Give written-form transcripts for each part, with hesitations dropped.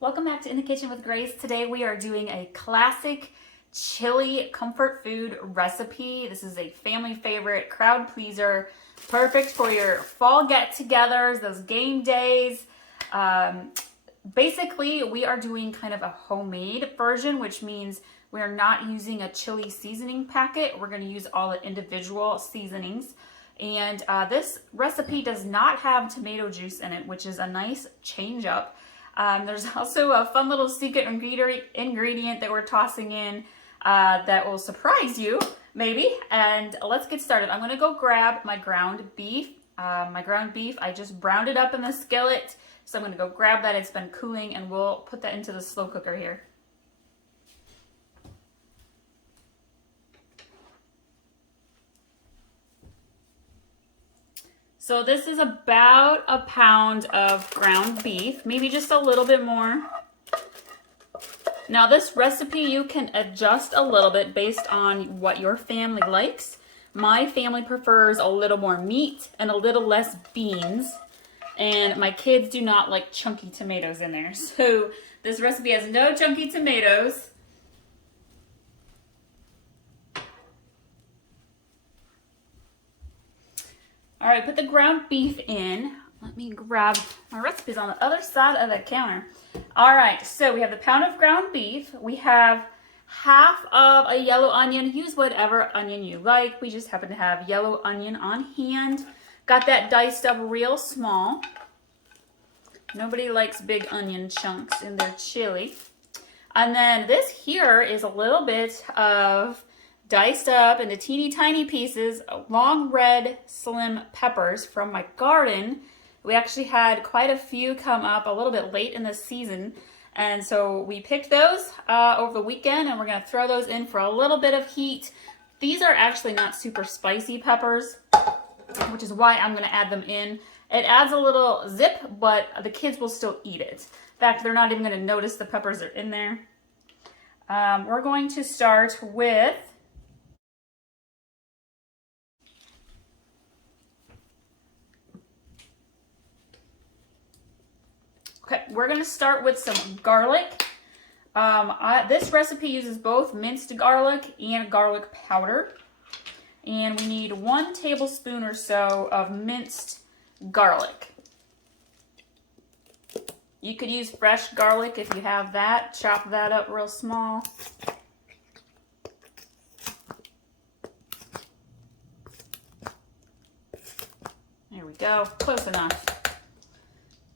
Welcome back to In the Kitchen with Grace. Today we are doing a classic chili comfort food recipe. This is a family favorite, crowd pleaser, perfect for your fall get-togethers, those game days. Basically, we are doing kind of a homemade version, which means we're not using a chili seasoning packet. We're going to use all the individual seasonings. And this recipe does not have tomato juice in it, which is a nice change up. There's also a fun little secret ingredient that we're tossing in that will surprise you, maybe. And let's get started. I'm going to go grab my ground beef. I just browned it up in the skillet. So I'm going to go grab that. It's been cooling, and we'll put that into the slow cooker here. So this is about a pound of ground beef, maybe just a little bit more. Now this recipe you can adjust a little bit based on what your family likes. My family prefers a little more meat and a little less beans. And my kids do not like chunky tomatoes in there. So this recipe has no chunky tomatoes. All right, put the ground beef in. Let me grab my recipes on the other side of the counter. All right, so we have the pound of ground beef. We have half of a yellow onion. Use whatever onion you like. We just happen to have yellow onion on hand. Got that diced up real small. Nobody likes big onion chunks in their chili. And then this here is a little bit of diced up into teeny tiny pieces, long red slim peppers from my garden. We actually had quite a few come up a little bit late in the season. And so we picked those over the weekend, and we're going to throw those in for a little bit of heat. These are actually not super spicy peppers, which is why I'm going to add them in. It adds a little zip, but the kids will still eat it. In fact, they're not even going to notice the peppers are in there. We're going to start with some garlic. This recipe uses both minced garlic and garlic powder. And we need 1 tablespoon or so of minced garlic. You could use fresh garlic if you have that. Chop that up real small. There we go, close enough.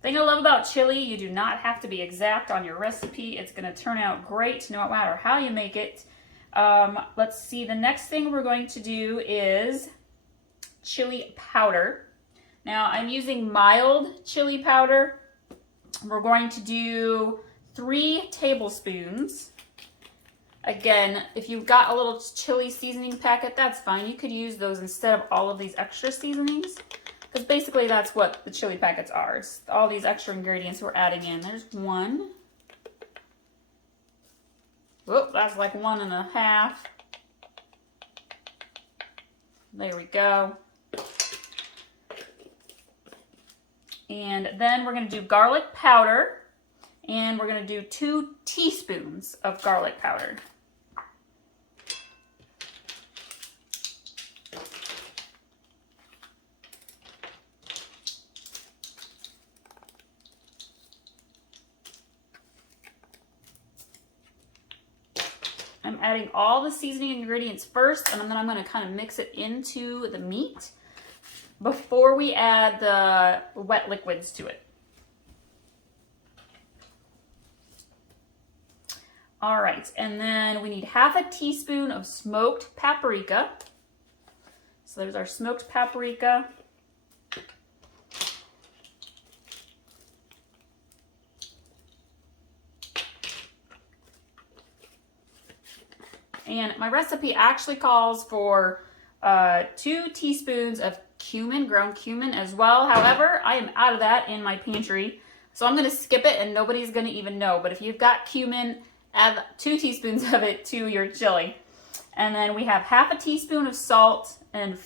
Thing I love about chili, you do not have to be exact on your recipe. It's going to turn out great no matter how you make it. Let's see, the next thing we're going to do is chili powder. Now I'm using mild chili powder. We're going to do 3 tablespoons. Again, if you've got a little chili seasoning packet, that's fine. You could use those instead of all of these extra seasonings. Because basically that's what the chili packets are. It's all these extra ingredients we're adding in. There's 1. Whoop, that's like 1.5. There we go. And then we're going to do garlic powder. And we're going to do 2 teaspoons of garlic powder. I'm adding all the seasoning ingredients first, and then I'm going to kind of mix it into the meat before we add the wet liquids to it. All right, and then we need half a teaspoon of smoked paprika. So there's our smoked paprika. And my recipe actually calls for 2 teaspoons of cumin, ground cumin as well. However, I am out of that in my pantry, so I'm going to skip it and nobody's going to even know. But if you've got cumin, add 2 teaspoons of it to your chili. And then we have half a teaspoon of salt and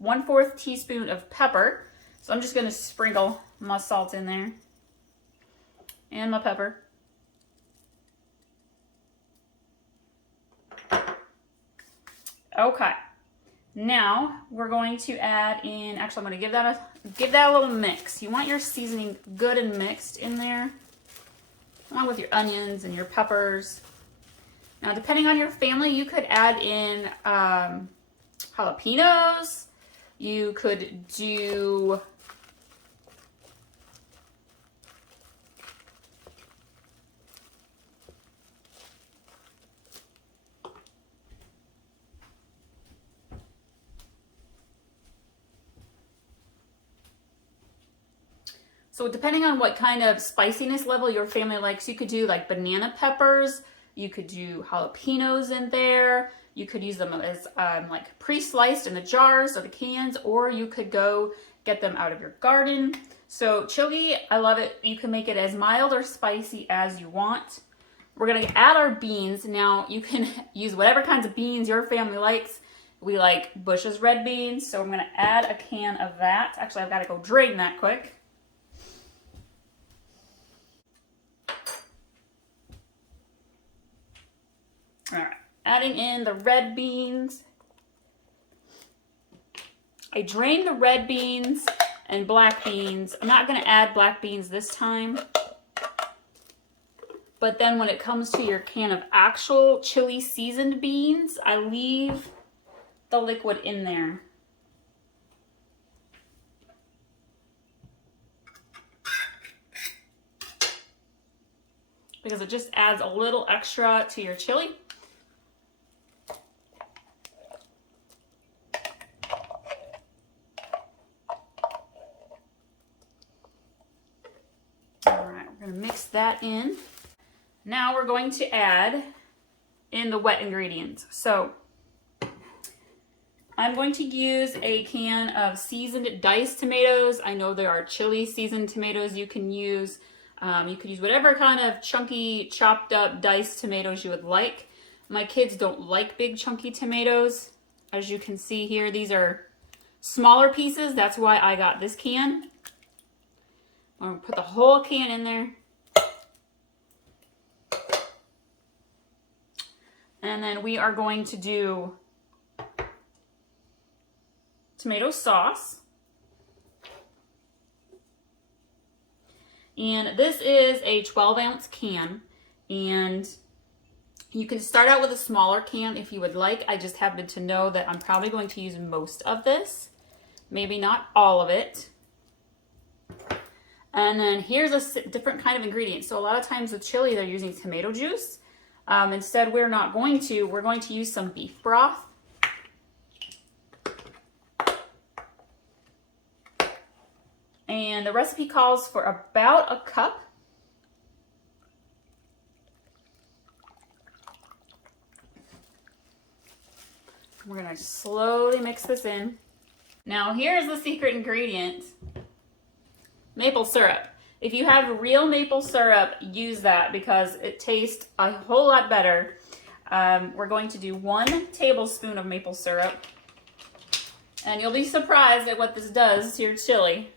1/4 teaspoon of pepper. So I'm just going to sprinkle my salt in there and my pepper. Okay. Now we're going to add in, actually I'm going to give that a little mix. You want your seasoning good and mixed in there, along with your onions and your peppers. Now depending on your family, you could add in jalapenos. You could do so depending on what kind of spiciness level your family likes, you could do like banana peppers. You could do jalapenos in there. You could use them as like pre-sliced in the jars or the cans, or you could go get them out of your garden. So chili, I love it. You can make it as mild or spicy as you want. We're gonna add our beans. Now you can use whatever kinds of beans your family likes. We like Bush's red beans, so I'm gonna add a can of that. Actually, I've gotta go drain that quick. All right, adding in the red beans. I drained the red beans and black beans. I'm not gonna add black beans this time. But then when it comes to your can of actual chili seasoned beans, I leave the liquid in there. Because it just adds a little extra to your chili. Mix that in. Now we're going to add in the wet ingredients. So I'm going to use a can of seasoned diced tomatoes. I know there are chili seasoned tomatoes you can use. You could use whatever kind of chunky, chopped up, diced tomatoes you would like. My kids don't like big chunky tomatoes. As you can see here, these are smaller pieces. That's why I got this can. I'm going to put the whole can in there. And then we are going to do tomato sauce. And this is a 12-ounce can. And you can start out with a smaller can if you would like. I just happen to know that I'm probably going to use most of this. Maybe not all of it. And then here's a different kind of ingredient. So a lot of times with chili, they're using tomato juice. Instead, we're going to use some beef broth. And the recipe calls for about a cup. We're gonna slowly mix this in. Now here's the secret ingredient, maple syrup. If you have real maple syrup, use that because it tastes a whole lot better. We're going to do 1 tablespoon of maple syrup. And you'll be surprised at what this does to your chili.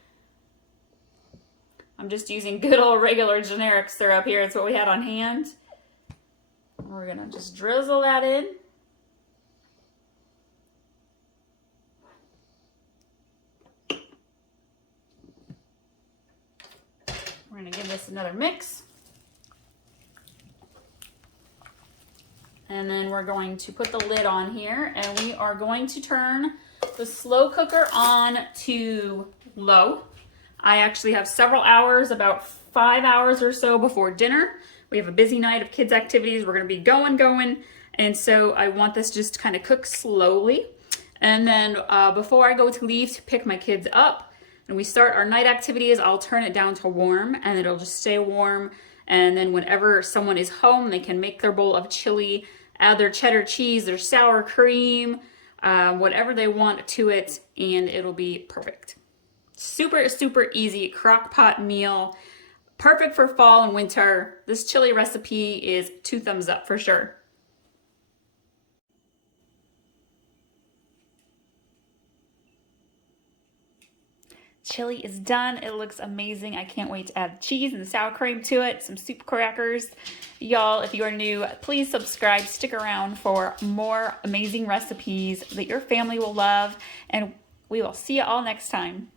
I'm just using good old regular generic syrup here. It's what we had on hand. We're gonna just drizzle that in. We're going to give this another mix. And then we're going to put the lid on here and we are going to turn the slow cooker on to low. I actually have several hours, about 5 hours or so before dinner. We have a busy night of kids' activities. We're going to be going. And so I want this just to kind of cook slowly. And then before I go to leave to pick my kids up, and we start our night activities, I'll turn it down to warm and it'll just stay warm. And then whenever someone is home, they can make their bowl of chili, add their cheddar cheese, their sour cream, whatever they want to it, and it'll be perfect. Super, super easy crock pot meal. Perfect for fall and winter. This chili recipe is 2 thumbs up for sure. chili is done. It looks amazing. I can't wait to add cheese and the sour cream to it, some soup crackers. Y'all, if you are new, please subscribe. Stick around for more amazing recipes that your family will love, and we will see you all next time.